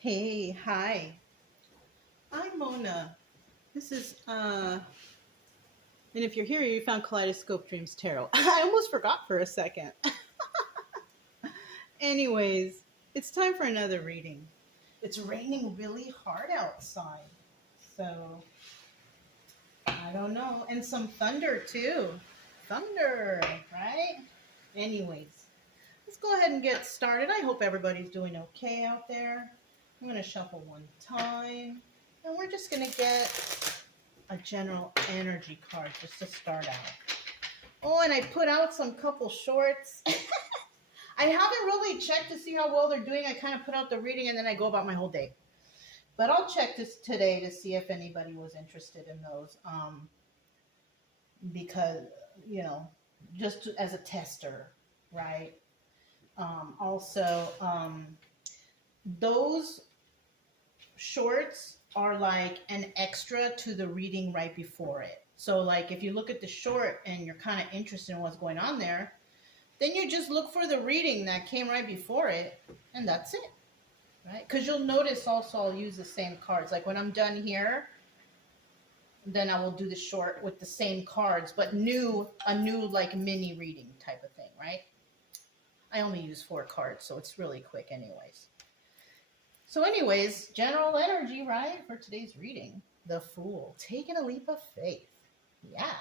Hey, hi. I'm Mona. This is and if you're here, you found Kaleidoscope Dreams Tarot. I almost forgot for a second. Anyways, it's time for another reading. It's raining really hard outside. So, I don't know. And some thunder too. Thunder, right? Anyways, let's go ahead and get started. I hope everybody's doing okay out there. I'm going to shuffle one time. And we're just going to get a general energy card just to start out. Oh, and I put out some couple shorts. I haven't really checked to see how well they're doing. I kind of put out the reading and then I go about my whole day. But I'll check this today to see if anybody was interested in those. Because, just as a tester, right? Also, those shorts are like an extra to the reading right before it. So like if you look at the short and you're kind of interested in what's going on there, then you just look for the reading that came right before it, and that's it, right? Because you'll notice also I'll use the same cards. Like when I'm done here, then I will do the short with the same cards, but a new like mini reading type of thing, right? I only use 4 cards, so it's really quick anyways. So anyways, general energy, right, for today's reading. The Fool, taking a leap of faith. Yeah.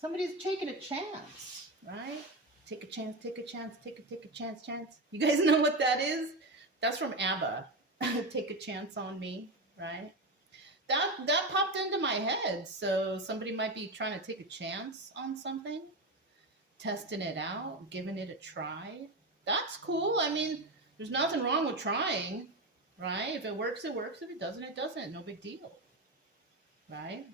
Somebody's taking a chance, right? Take a chance, take a chance, take a chance. You guys know what that is? That's from ABBA. Take a chance on me, right? That popped into my head. So somebody might be trying to take a chance on something, testing it out, giving it a try. That's cool. I mean, there's nothing wrong with trying, right? If it works, it works. If it doesn't, it doesn't. No big deal, right?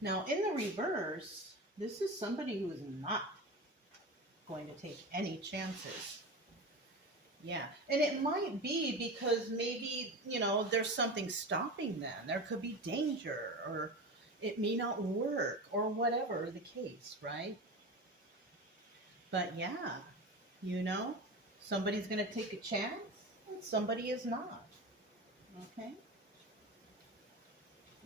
Now, in the reverse, this is somebody who is not going to take any chances. Yeah, and it might be because maybe, there's something stopping them. There could be danger, or it may not work, or whatever the case, right? But yeah, somebody's going to take a chance and somebody is not. Okay?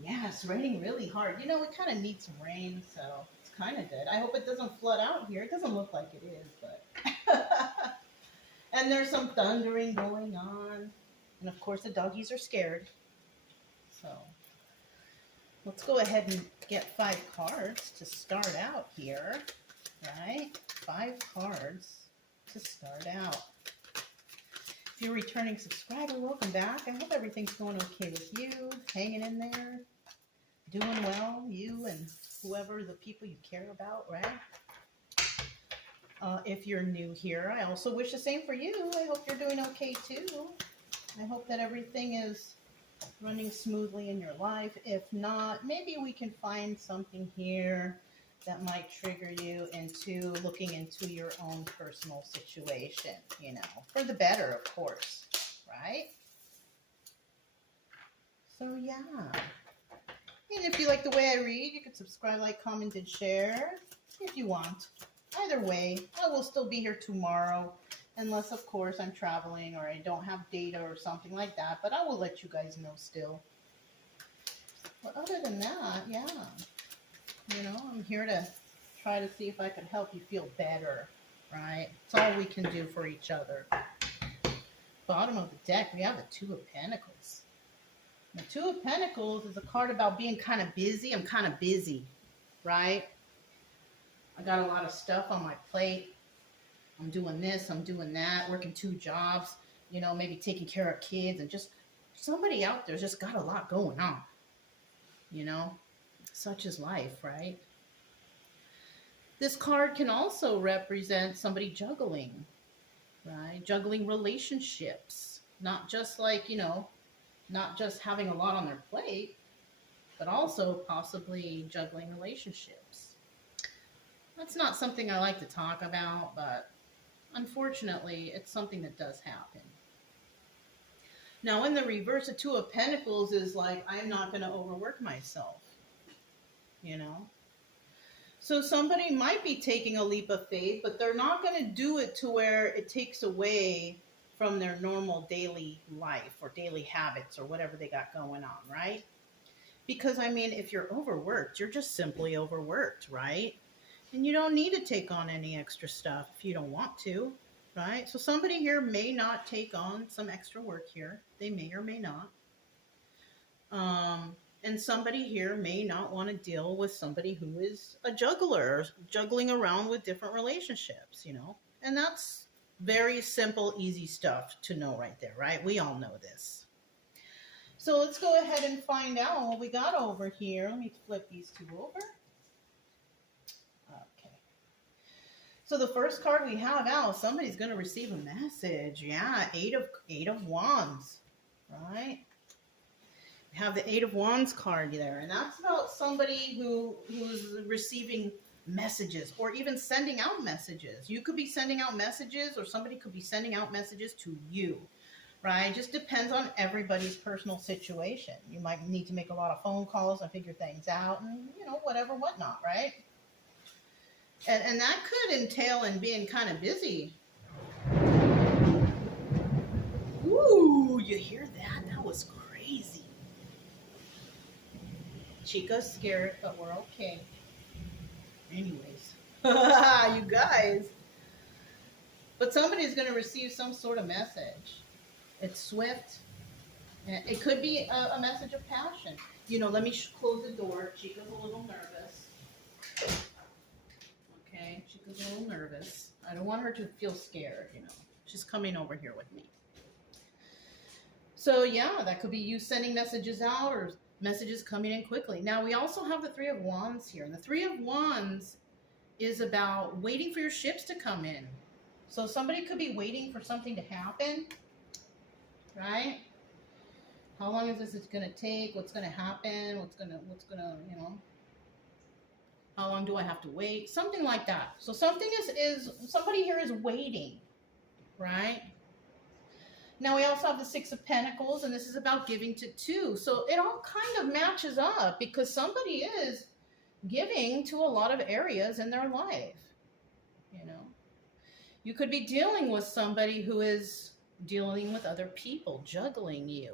Yeah, it's raining really hard. We kind of need some rain, so it's kind of good. I hope it doesn't flood out here. It doesn't look like it is, but... And there's some thundering going on. And of course, the doggies are scared. So let's go ahead and get 5 cards to start out here, right? 5 cards to start out. If you're a returning subscriber, welcome back. I hope everything's going okay with you, hanging in there, doing well, you and whoever the people you care about, right? If you're new here, I also wish the same for you. I hope you're doing okay too. I hope that everything is running smoothly in your life. If not, maybe we can find something here that might trigger you into looking into your own personal situation, for the better, of course, right? So, yeah. And if you like the way I read, you can subscribe, like, comment, and share if you want. Either way, I will still be here tomorrow, unless, of course, I'm traveling or I don't have data or something like that, but I will let you guys know still. But other than that, yeah, I'm here to try to see if I can help you feel better, right? It's all we can do for each other. Bottom of the deck, we have the 2 of Pentacles. The 2 of Pentacles is a card about being kind of busy. I'm kind of busy, right? I got a lot of stuff on my plate. I'm doing this, I'm doing that, working 2 jobs, maybe taking care of kids, and just somebody out there's just got a lot going on. Such is life, right? This card can also represent somebody juggling, right? Juggling relationships. Not just like, not just having a lot on their plate, but also possibly juggling relationships. That's not something I like to talk about, but unfortunately, it's something that does happen. Now, in the reverse, the 2 of Pentacles is like, I'm not going to overwork myself, So somebody might be taking a leap of faith, but they're not going to do it to where it takes away from their normal daily life or daily habits or whatever they got going on, right? Because I mean, if you're overworked, you're just simply overworked, right? And you don't need to take on any extra stuff if you don't want to, right? So somebody here may not take on some extra work here. They may or may not. And somebody here may not want to deal with somebody who is a juggler, juggling around with different relationships, you know? And that's very simple, easy stuff to know right there, right? We all know this. So let's go ahead and find out what we got over here. Let me flip these two over. Okay. So the first card we have out, somebody's going to receive a message. Yeah, eight of Wands, right? We have the Eight of Wands card there, and that's about somebody who's receiving messages or even sending out messages. You could be sending out messages, or somebody could be sending out messages to you, right? It just depends on everybody's personal situation. You might need to make a lot of phone calls and figure things out and, you know, whatever, whatnot, right? And that could entail in being kind of busy. Ooh, you hear that? That was crazy. Chica's scared, but we're okay. Anyways, you guys. But somebody's going to receive some sort of message. It's swift. It could be a message of passion. You know, let me close the door. Chica's a little nervous. Okay, Chica's a little nervous. I don't want her to feel scared, you know. She's coming over here with me. So, yeah, that could be you sending messages out or messages coming in quickly. Now, we also have the Three of Wands here. And the Three of Wands is about waiting for your ships to come in. So somebody could be waiting for something to happen, right? How long is this going to take? What's going to happen? What's going to, you know, how long do I have to wait? Something like that. So something is somebody here is waiting, right? Now we also have the Six of Pentacles, and this is about giving to two. So it all kind of matches up because somebody is giving to a lot of areas in their life, you know. You could be dealing with somebody who is dealing with other people, juggling you.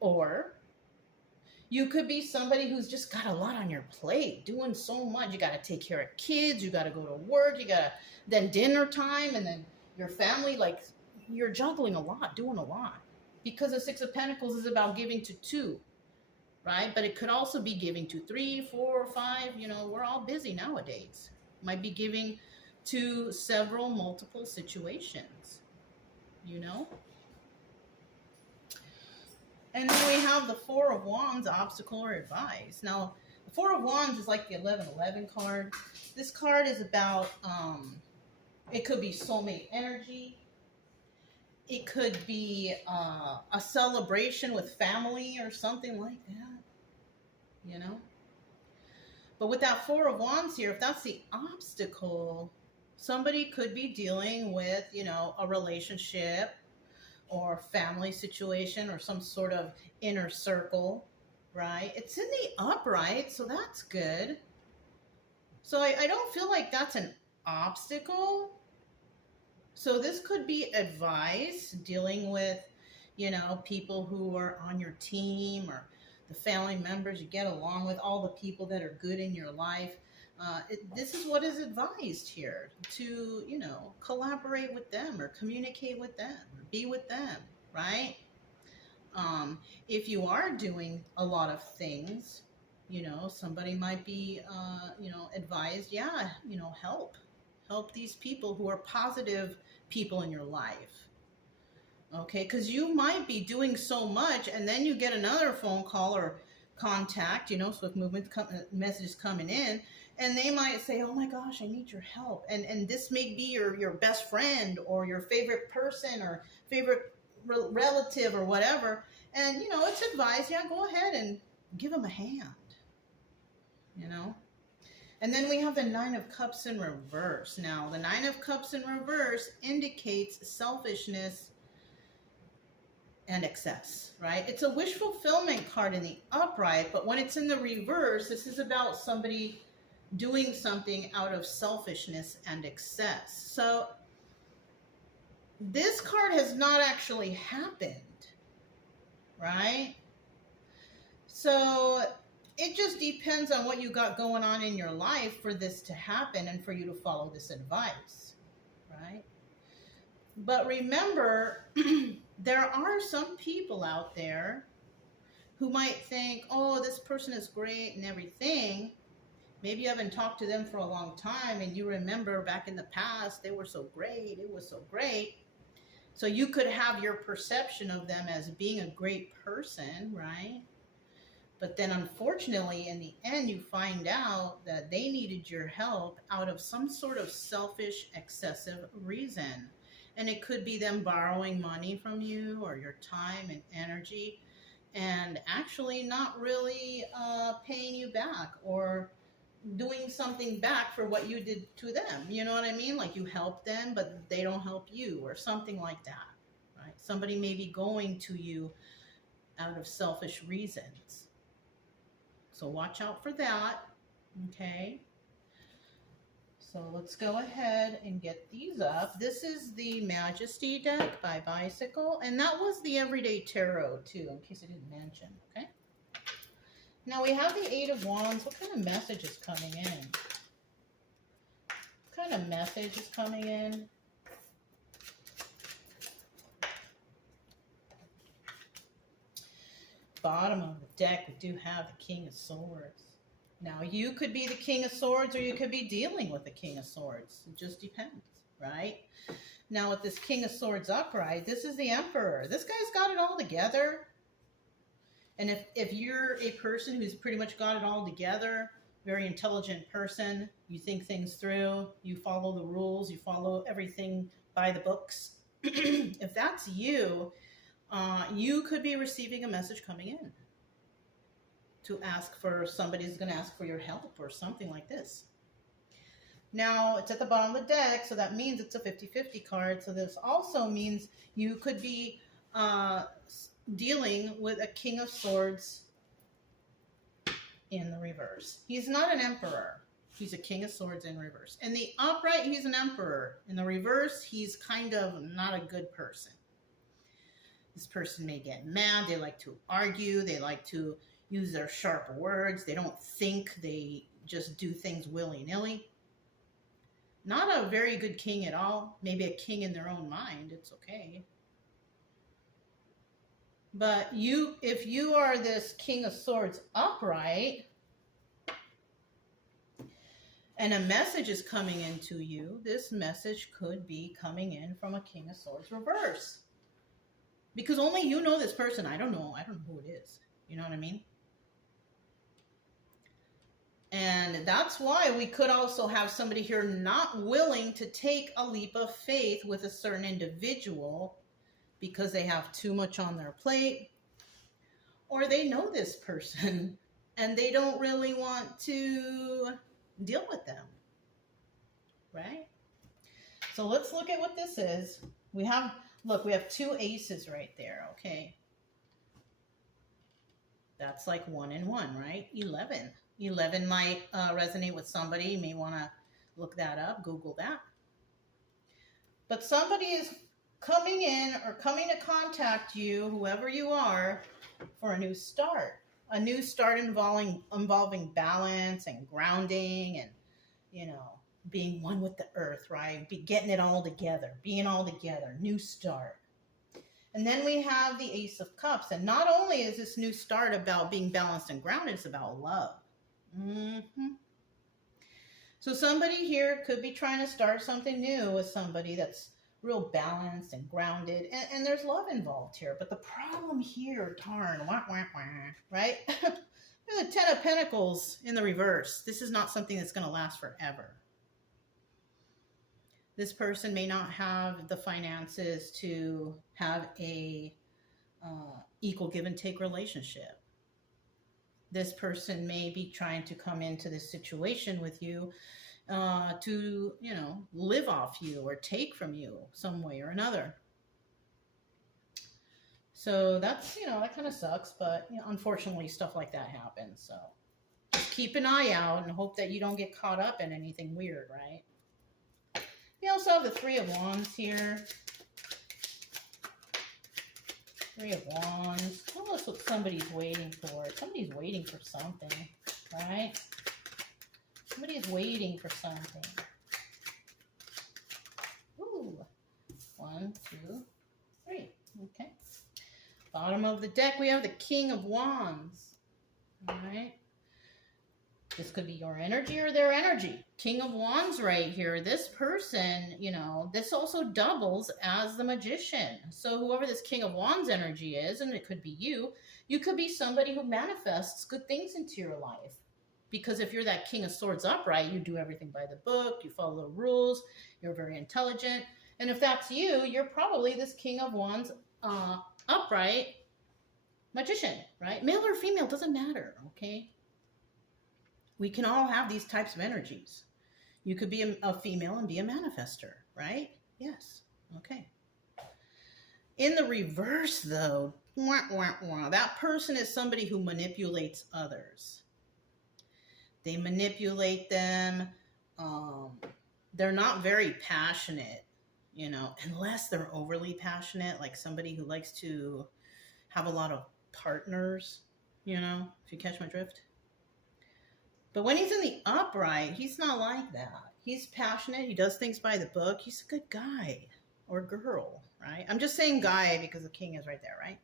Or you could be somebody who's just got a lot on your plate, doing so much. You got to take care of kids. You got to go to work. You got to, then dinner time, and then your family, like, you're juggling a lot, doing a lot. Because the Six of Pentacles is about giving to two, right? But it could also be giving to 3, 4, 5. You know, we're all busy nowadays. Might be giving to several, multiple situations, you know? And then we have the Four of Wands, obstacle or advice. Now, the Four of Wands is like the 1111 card. This card is about, it could be soulmate energy. It could be a celebration with family or something like that, you know? But with that Four of Wands here, if that's the obstacle, somebody could be dealing with, you know, a relationship or family situation or some sort of inner circle, right? It's in the upright, so that's good. So I don't feel like that's an obstacle. So this could be advice dealing with, you know, people who are on your team or the family members you get along with, all the people that are good in your life. This is what is advised here, to, you know, collaborate with them or communicate with them or be with them, right? If you are doing a lot of things, you know, somebody might be, you know, advised, yeah, you know, help these people who are positive people in your life. Okay, because you might be doing so much and then you get another phone call or contact, you know, Swift movement messages coming in, and they might say, oh my gosh, I need your help. And this may be your best friend or your favorite person or favorite relative or whatever. And, you know, it's advised, yeah, go ahead and give them a hand, you know. And then we have the Nine of Cups in reverse. Now, the Nine of Cups in reverse indicates selfishness and excess, right? It's a wish fulfillment card in the upright, but when it's in the reverse, this is about somebody doing something out of selfishness and excess. So this card has not actually happened, right? So it just depends on what you got going on in your life for this to happen and for you to follow this advice, right? But remember, there are some people out there who might think, oh, this person is great and everything. Maybe you haven't talked to them for a long time and you remember back in the past, they were so great, it was so great. So you could have your perception of them as being a great person, right? But then unfortunately, in the end, you find out that they needed your help out of some sort of selfish, excessive reason. And it could be them borrowing money from you or your time and energy and actually not really paying you back or doing something back for what you did to them. You know what I mean? Like you help them, but they don't help you or something like that, right? Somebody may be going to you out of selfish reasons. So watch out for that, okay? So let's go ahead and get these up. This is the Majesty deck by Bicycle, and that was the Everyday Tarot too, in case I didn't mention, okay? Now we have the Eight of Wands. What kind of message is coming in? What kind of message is coming in? Bottom of the deck, we do have the King of Swords. Now, you could be the King of Swords or you could be dealing with the King of Swords. It just depends, right? Now, with this King of Swords upright, this is the Emperor. This guy's got it all together. And if you're a person who's pretty much got it all together, very intelligent person, you think things through, you follow the rules, you follow everything by the books. If that's you, you could be receiving a message coming in to ask for, somebody's going to ask for your help or something like this. Now, it's at the bottom of the deck, so that means it's a 50-50 card. So this also means you could be dealing with a King of Swords in the reverse. He's not an Emperor. He's a King of Swords in reverse. In the upright, he's an Emperor. In the reverse, he's kind of not a good person. This person may get mad. They like to argue. They like to use their sharp words. They don't think. They just do things willy-nilly. Not a very good king at all. Maybe a king in their own mind. It's okay. But if you are this King of Swords upright, and a message is coming into you, this message could be coming in from a King of Swords reverse. Because only you know this person. I don't know who it is. You know what I mean? And that's why we could also have somebody here not willing to take a leap of faith with a certain individual because they have too much on their plate, or they know this person and they don't really want to deal with them, right? So let's look at what this is. We have two aces right there, okay? That's like 1 and 1, right? 11. 11 might resonate with somebody. You may want to look that up, Google that. But somebody is coming in or coming to contact you, whoever you are, for a new start. A new start involving balance and grounding and, being one with the earth, right? Getting it all together, being all together, new start. And then we have the Ace of Cups. And not only is this new start about being balanced and grounded, it's about love. So somebody here could be trying to start something new with somebody that's real balanced and grounded. And there's love involved here. But the problem here, darn, right? There's a 10 of Pentacles in the reverse. This is not something that's going to last forever. This person may not have the finances to have a equal give and take relationship. This person may be trying to come into this situation with you to, live off you or take from you some way or another. So that's, that kind of sucks, but unfortunately stuff like that happens. So just keep an eye out and hope that you don't get caught up in anything weird, right? We also have the Three of Wands here. Three of Wands. Tell us what somebody's waiting for. Somebody's waiting for something, right? Somebody is waiting for something. Ooh. 1, 2, 3. Okay. Bottom of the deck, we have the King of Wands. All right. This could be your energy or their energy. King of Wands right here. This person, you know, this also doubles as the Magician. So whoever this King of Wands energy is, and it could be you could be somebody who manifests good things into your life. Because if you're that King of Swords upright, you do everything by the book, you follow the rules, you're very intelligent. And if that's you, you're probably this King of Wands upright Magician, right? Male or female, doesn't matter, okay? We can all have these types of energies. You could be a female and be a manifester, right? Yes. Okay. In the reverse, though, that person is somebody who manipulates others. They manipulate them. They're not very passionate, you know, unless they're overly passionate, like somebody who likes to have a lot of partners, you know, if you catch my drift. But when he's in the upright, he's not like that. He's passionate. He does things by the book. He's a good guy or girl, right? I'm just saying guy because the king is right there, right?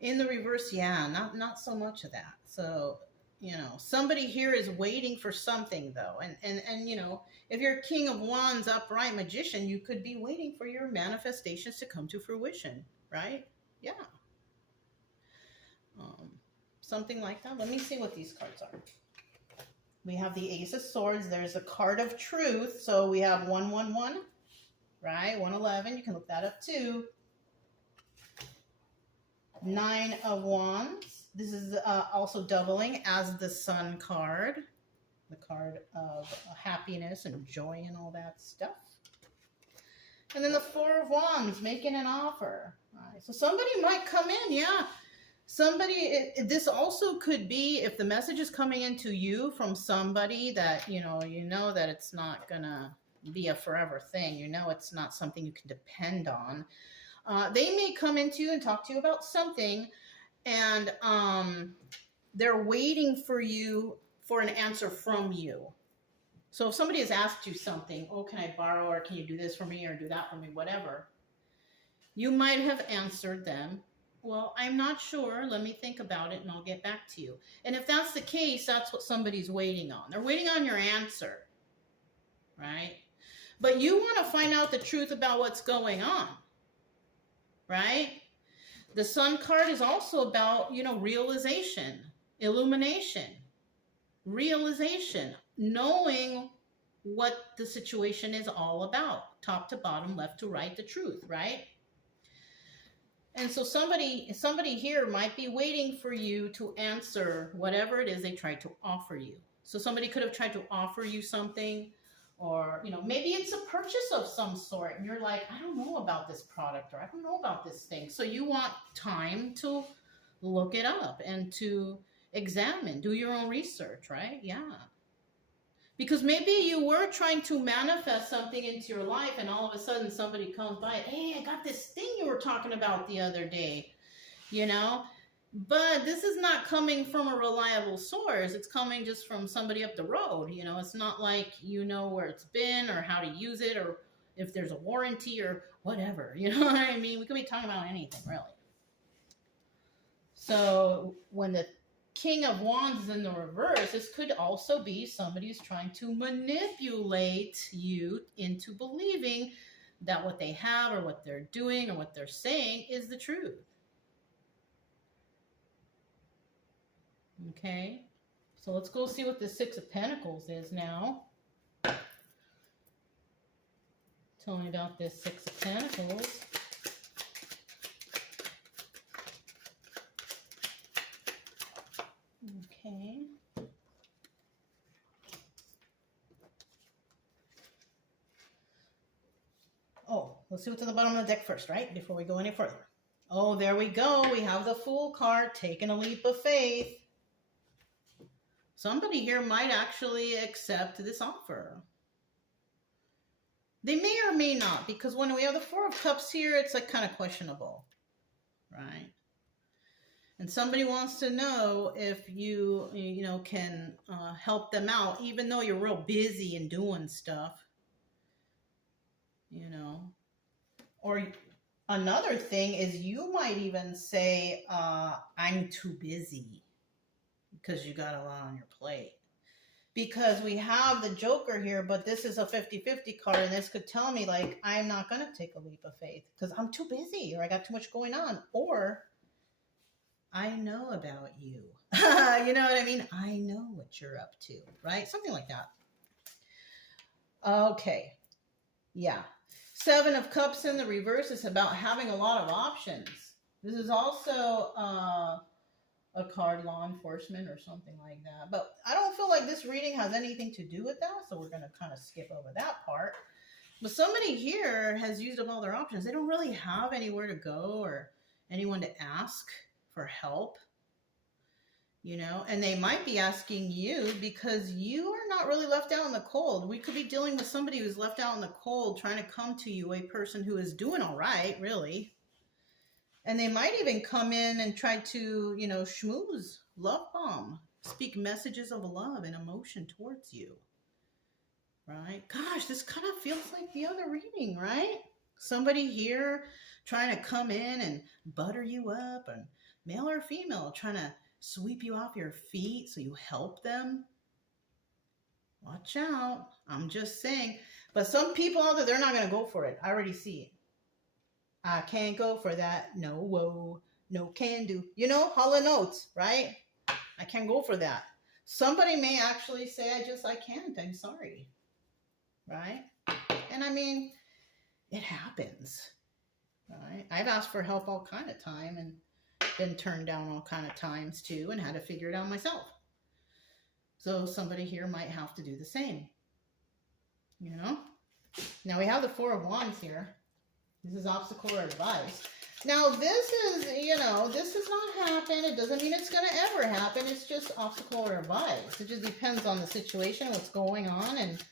In the reverse, yeah, not so much of that. So, you know, somebody here is waiting for something, though. And you know, if you're a King of Wands upright Magician, you could be waiting for your manifestations to come to fruition, right? Yeah. Something like that. Let me see what these cards are. We have the Ace of Swords. There's a card of truth. So we have 111, right? 111. You can look that up too. 9 of Wands. This is also doubling as the Sun card. The card of happiness and joy and all that stuff. And then the 4 of Wands, making an offer. All right. So somebody might come in, yeah. Somebody, this also could be if the message is coming into you from somebody that, you know that it's not going to be a forever thing. You know it's not something you can depend on. They may come into you and talk to you about something, and they're waiting for you for an answer from you. So if somebody has asked you something, oh, can I borrow, or can you do this for me, or do that for me, whatever, you might have answered them, well, I'm not sure. Let me think about it and I'll get back to you. And if that's the case, that's what somebody's waiting on. They're waiting on your answer, right? But you want to find out the truth about what's going on, right? The Sun card is also about, you know, realization, illumination, realization, knowing what the situation is all about, top to bottom, left to right, the truth, right? And so somebody here might be waiting for you to answer whatever it is they tried to offer you. So somebody could have tried to offer you something, or, you know, maybe it's a purchase of some sort, and you're like, I don't know about this product, or I don't know about this thing. So you want time to look it up and to examine, do your own research, right? Yeah. Because maybe you were trying to manifest something into your life, and all of a sudden somebody comes by, hey, I got this thing you were talking about the other day, you know? But this is not coming from a reliable source. It's coming just from somebody up the road, you know? It's not like you know where it's been or how to use it or if there's a warranty or whatever, you know what I mean? We could be talking about anything, really. So when the King of Wands is in the reverse, this could also be somebody who's trying to manipulate you into believing that what they have or what they're doing or what they're saying is the truth. Okay, so let's go see what the Six of Pentacles is now. Tell me about this Six of Pentacles. Okay. Oh, let's see what's at the bottom of the deck first, right? Before we go any further. Oh, there we go. We have the Fool card, taking a leap of faith. Somebody here might actually accept this offer. They may or may not, because when we have the Four of Cups here, it's like kind of questionable, right? And somebody wants to know if you can help them out, even though you're real busy and doing stuff, Or another thing is you might even say, I'm too busy because you got a lot on your plate. Because we have the Joker here, but this is a 50-50 card, and this could tell me, like, I'm not going to take a leap of faith because I'm too busy, or I got too much going on, or I know about you. You know what I mean? I know what you're up to, right? Something like that. Okay. Yeah. Seven of Cups in the reverse is about having a lot of options. This is also a card, law enforcement or something like that. But I don't feel like this reading has anything to do with that, so we're going to kind of skip over that part. But somebody here has used up all their options. They don't really have anywhere to go or anyone to ask for help, and they might be asking you because you are not really left out in the cold. We could be dealing with somebody who's left out in the cold, trying to come to you, a person who is doing all right, really. And they might even come in and try to, schmooze, love bomb, speak messages of love and emotion towards you, right? Gosh, this kind of feels like the other reading, right? Somebody here trying to come in and butter you up, and male or female trying to sweep you off your feet so you help them. Watch out. I'm just saying. But some people out there, they're not going to go for it. I already see it. I can't go for that. No, whoa, no can do. Hollow notes, right? I can't go for that. Somebody may actually say, I can't. I'm sorry. Right? And I mean, it happens. Right? I've asked for help all kind of time and been turned down all kind of times too, and had to figure it out myself. So somebody here might have to do the same. Now we have the Four of Wands here. This is obstacle or advice. Now this is, this has not happened. It doesn't mean it's going to ever happen. It's just obstacle or advice. It just depends on the situation, what's going on, and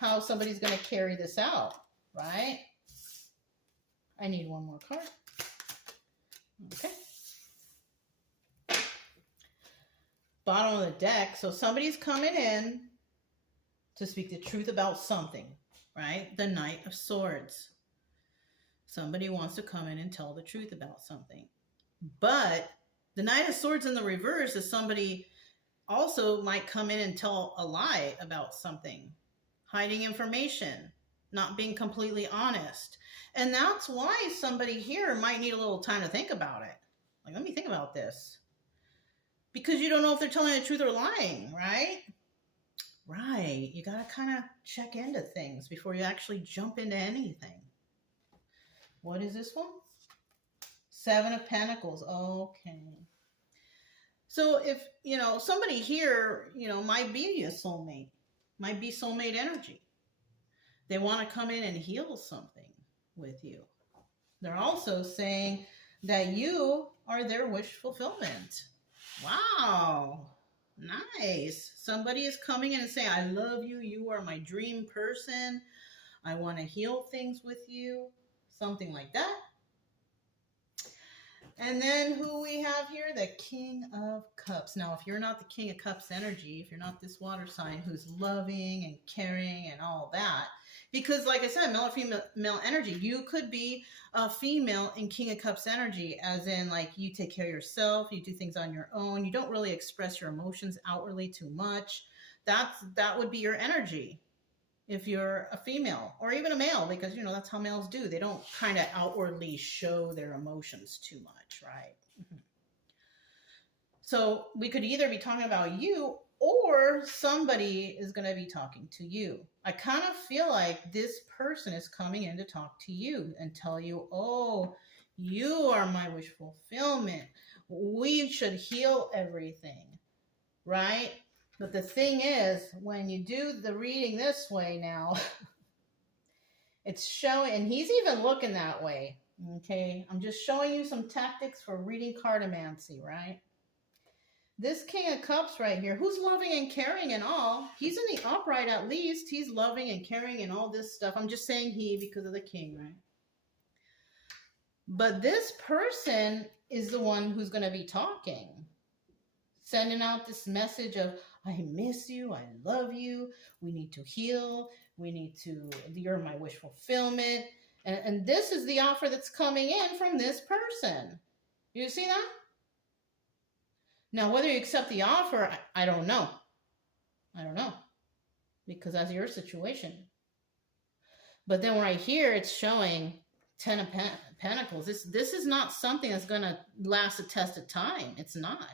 how somebody's going to carry this out, right? I need one more card. Okay. Bottom of the deck. So somebody's coming in to speak the truth about something, right? The Knight of Swords. Somebody wants to come in and tell the truth about something. But the Knight of Swords in the reverse is somebody also might come in and tell a lie about something. Hiding information. Not being completely honest. And that's why somebody here might need a little time to think about it. Like, let me think about this. Because you don't know if they're telling the truth or lying, right? Right. You got to kind of check into things before you actually jump into anything. What is this one? Seven of Pentacles. Okay. So if, somebody here, might be a soulmate. Might be soulmate energy. They want to come in and heal something with you. They're also saying that you are their wish fulfillment. Wow. Nice. Somebody is coming in and saying, I love you. You are my dream person. I want to heal things with you. Something like that. And then who we have here? The King of Cups. Now, if you're not the King of Cups energy, if you're not this water sign who's loving and caring and all that, because like I said, male or female energy, you could be a female in King of Cups energy, as in like you take care of yourself, you do things on your own, you don't really express your emotions outwardly too much. That would be your energy. If you're a female or even a male, because, that's how males do. They don't kind of outwardly show their emotions too much, right? Mm-hmm. So we could either be talking about you or somebody is going to be talking to you. I kind of feel like this person is coming in to talk to you and tell you, oh, you are my wish fulfillment. We should heal everything, right? But the thing is, when you do the reading this way now, it's showing, and he's even looking that way, okay? I'm just showing you some tactics for reading cartomancy, right? This King of Cups right here, who's loving and caring and all. He's in the upright at least. He's loving and caring and all this stuff. I'm just saying he because of the king, right? But this person is the one who's going to be talking. Sending out this message of, I miss you, I love you, we need to heal, you're my wish fulfillment. And this is the offer that's coming in from this person. You see that? Now, whether you accept the offer, I don't know. I don't know. Because that's your situation. But then right here, it's showing 10 of Pentacles. This is not something that's going to last a test of time. It's not.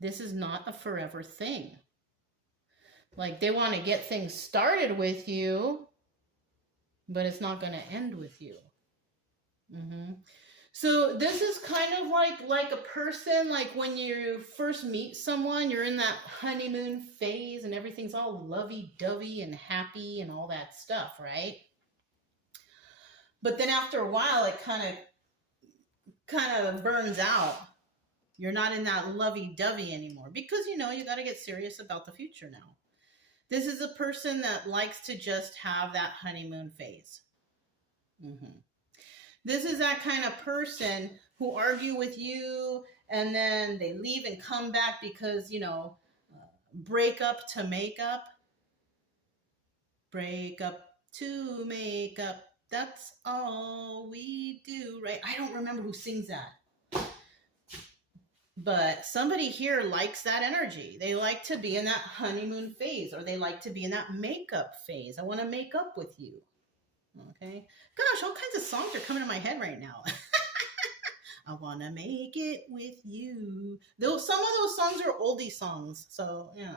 This is not a forever thing. Like, they want to get things started with you, but it's not going to end with you. So this is kind of like a person, like when you first meet someone, you're in that honeymoon phase and everything's all lovey-dovey and happy and all that stuff, right? But then after a while, it kind of burns out. You're not in that lovey-dovey anymore because, you got to get serious about the future now. This is a person that likes to just have that honeymoon phase. This is that kind of person who argue with you and then they leave and come back because, break up to make up. Break up to make up. That's all we do, right? I don't remember who sings that. But somebody here likes that energy. They like to be in that honeymoon phase, or they like to be in that makeup phase. I want to make up with you. Okay? Gosh, all kinds of songs are coming to my head right now. I want to make it with you. Some of those songs are oldie songs. So, yeah.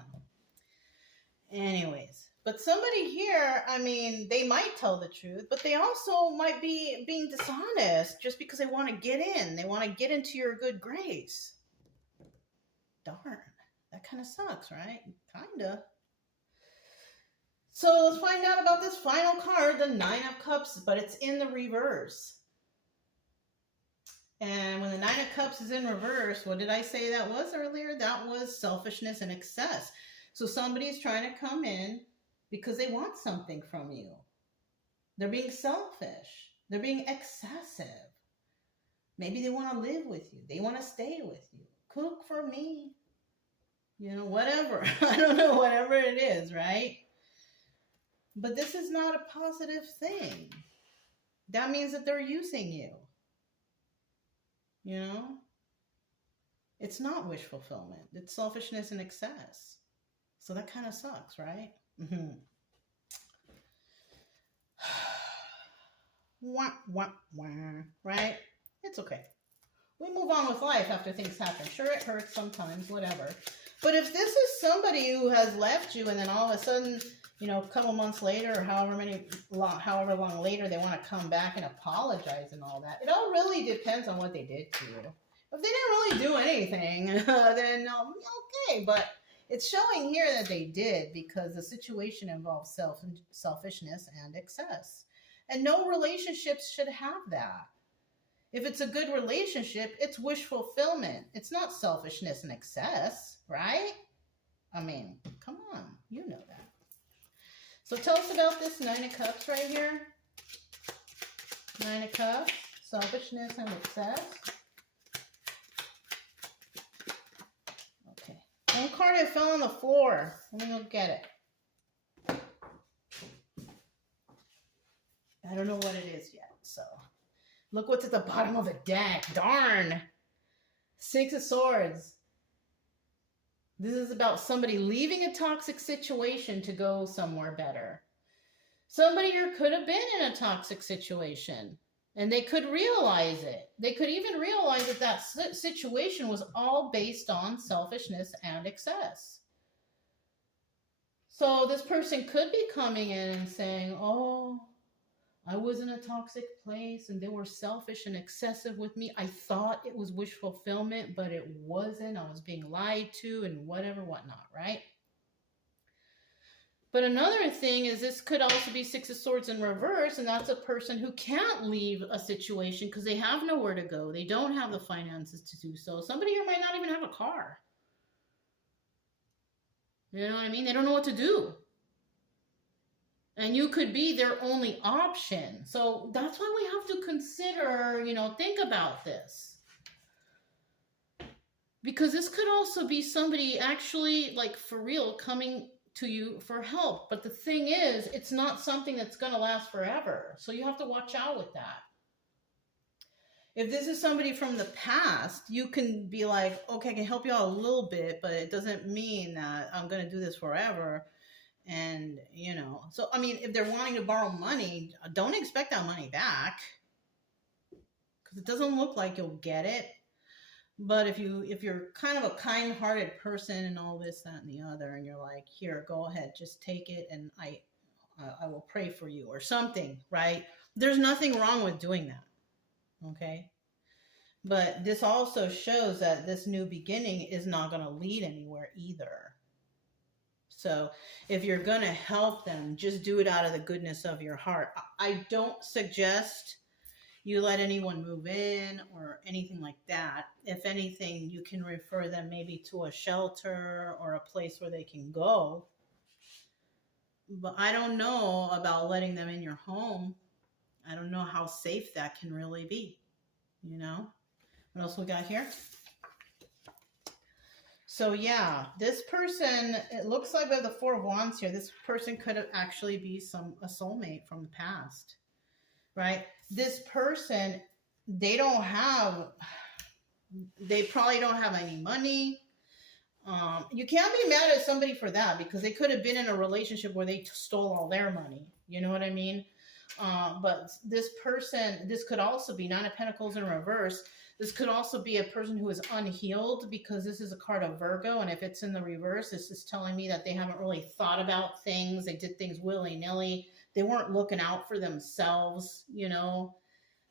Anyways. But somebody here, they might tell the truth, but they also might be being dishonest just because they want to get in. They want to get into your good grace. Darn, that kind of sucks, right? Kinda. So let's find out about this final card, the Nine of Cups, but it's in the reverse. And when the Nine of Cups is in reverse, what did I say that was earlier? That was selfishness and excess. So somebody's trying to come in because they want something from you. They're being selfish. They're being excessive. Maybe they want to live with you. They want to stay with you. Cook for me. Whatever. I don't know, whatever it is, right? But this is not a positive thing. That means that they're using you. It's not wish fulfillment. It's selfishness and excess. So that kind of sucks, right? Wah, wah, wah, right? It's okay. We move on with life after things happen. Sure, it hurts sometimes, whatever. But if this is somebody who has left you and then all of a sudden, a couple months later or however long later they want to come back and apologize and all that, it all really depends on what they did to you. If they didn't really do anything, then okay. But it's showing here that they did because the situation involves selfishness and excess. And no relationships should have that. If it's a good relationship, it's wish fulfillment. It's not selfishness and excess, right? Come on, you know that. So tell us about this Nine of Cups right here. Nine of Cups, selfishness and excess. Okay. One card that fell on the floor. Let me go get it. I don't know what it is yet, so. Look what's at the bottom of the deck. Darn. Six of Swords. This is about somebody leaving a toxic situation to go somewhere better. Somebody here could have been in a toxic situation and they could realize it. They could even realize that that situation was all based on selfishness and excess. So this person could be coming in and saying, oh, I was in a toxic place and they were selfish and excessive with me. I thought it was wish fulfillment, but it wasn't. I was being lied to and whatever, whatnot, right? But another thing is this could also be Six of Swords in reverse, and that's a person who can't leave a situation because they have nowhere to go. They don't have the finances to do so. Somebody here might not even have a car. You know what I mean? They don't know what to do. And you could be their only option. So that's why we have to consider, think about this. Because this could also be somebody actually, like, for real, coming to you for help. But the thing is, it's not something that's going to last forever. So you have to watch out with that. If this is somebody from the past, you can be like, okay, I can help you out a little bit, but it doesn't mean that I'm going to do this forever. And, so, I mean, if they're wanting to borrow money, don't expect that money back, because it doesn't look like you'll get it. But if you're kind of a kind-hearted person and all this, that, and the other, and you're like, here, go ahead, just take it, and I will pray for you or something, right? There's nothing wrong with doing that, okay? But this also shows that this new beginning is not going to lead anywhere either. So if you're going to help them, just do it out of the goodness of your heart. I don't suggest you let anyone move in or anything like that. If anything, you can refer them maybe to a shelter or a place where they can go. But I don't know about letting them in your home. I don't know how safe that can really be. What else we got here? So yeah, this person, it looks like we have the Four of Wands here. This person could actually be a soulmate from the past, right? This person, they probably don't have any money. You can't be mad at somebody for that, because they could have been in a relationship where they stole all their money. You know what I mean? But this person, this could also be Nine of Pentacles in reverse. This could also be a person who is unhealed, because this is a card of Virgo. And if it's in the reverse, this is telling me that they haven't really thought about things. They did things willy-nilly. They weren't looking out for themselves,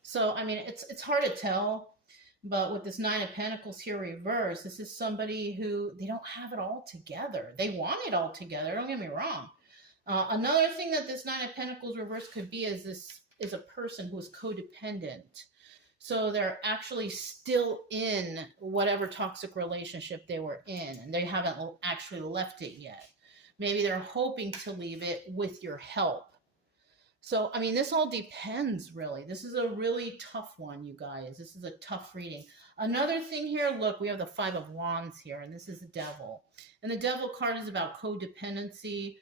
So, I mean, it's hard to tell. But with this Nine of Pentacles here reverse, this is somebody who, they don't have it all together. They want it all together. Don't get me wrong. Another thing that this Nine of Pentacles reverse could be is a person who is codependent. So they're actually still in whatever toxic relationship they were in, and they haven't actually left it yet. Maybe they're hoping to leave it with your help. So, I mean, this all depends, really. This is a really tough one, you guys. This is a tough reading. Another thing here, look, we have the Five of Wands here, and this is the Devil. And the Devil card is about codependency,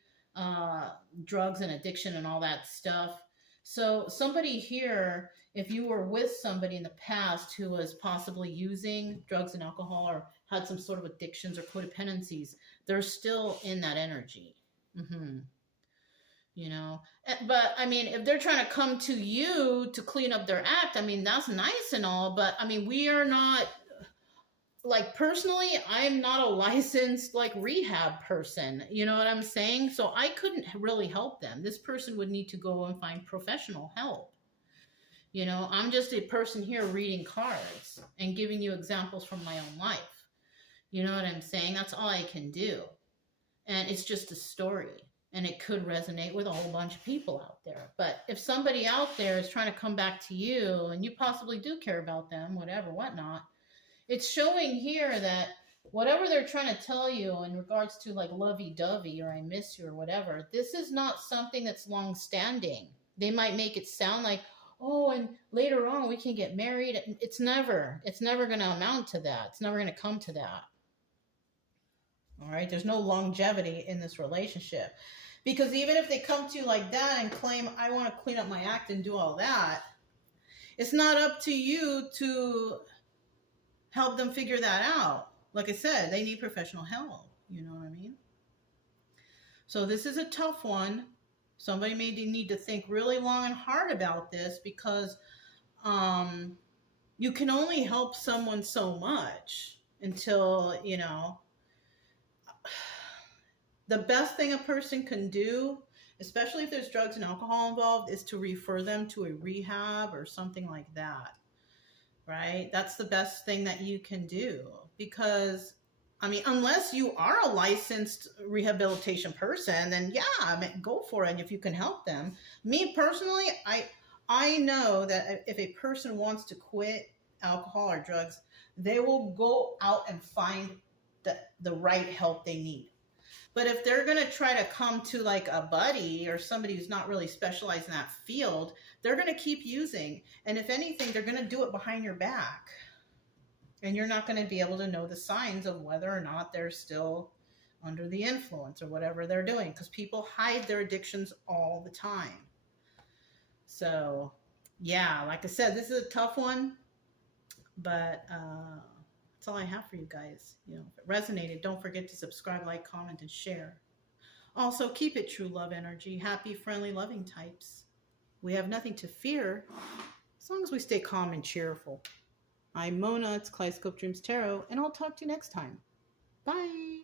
drugs and addiction and all that stuff. So somebody here, if you were with somebody in the past who was possibly using drugs and alcohol or had some sort of addictions or codependencies, they're still in that energy. But I mean, if they're trying to come to you to clean up their act, I mean, that's nice and all, but I mean, we are not, like, personally, I'm not a licensed, like, rehab person. You know what I'm saying? So I couldn't really help them. This person would need to go and find professional help. I'm just a person here reading cards and giving you examples from my own life. You know what I'm saying? That's all I can do. And it's just a story. And it could resonate with a whole bunch of people out there. But if somebody out there is trying to come back to you, and you possibly do care about them, whatever, whatnot, it's showing here that whatever they're trying to tell you in regards to, like, lovey-dovey or I miss you or whatever, this is not something that's long-standing. They might make it sound like, oh, and later on we can get married. It's never going to amount to that. It's never going to come to that. All right? There's no longevity in this relationship. Because even if they come to you like that and claim, I want to clean up my act and do all that, it's not up to you to help them figure that out. Like I said, they need professional help. You know what I mean? So this is a tough one. Somebody may need to think really long and hard about this, because you can only help someone so much until, the best thing a person can do, especially if there's drugs and alcohol involved, is to refer them to a rehab or something like that, right? That's the best thing that you can do, because I mean, unless you are a licensed rehabilitation person, then yeah, I mean, go for it. And if you can help them, me personally, I know that if a person wants to quit alcohol or drugs, they will go out and find the right help they need. But if they're going to try to come to like a buddy or somebody who's not really specialized in that field, they're going to keep using. And if anything, they're going to do it behind your back. And you're not going to be able to know the signs of whether or not they're still under the influence or whatever they're doing, because people hide their addictions all the time. So, yeah, like I said, this is a tough one, but that's all I have for you guys. You know, if it resonated, don't forget to subscribe, like, comment, and share. Also, keep it true love energy, happy, friendly, loving types. We have nothing to fear as long as we stay calm and cheerful. I'm Mona, it's Kaleidoscope Dreams Tarot, and I'll talk to you next time. Bye.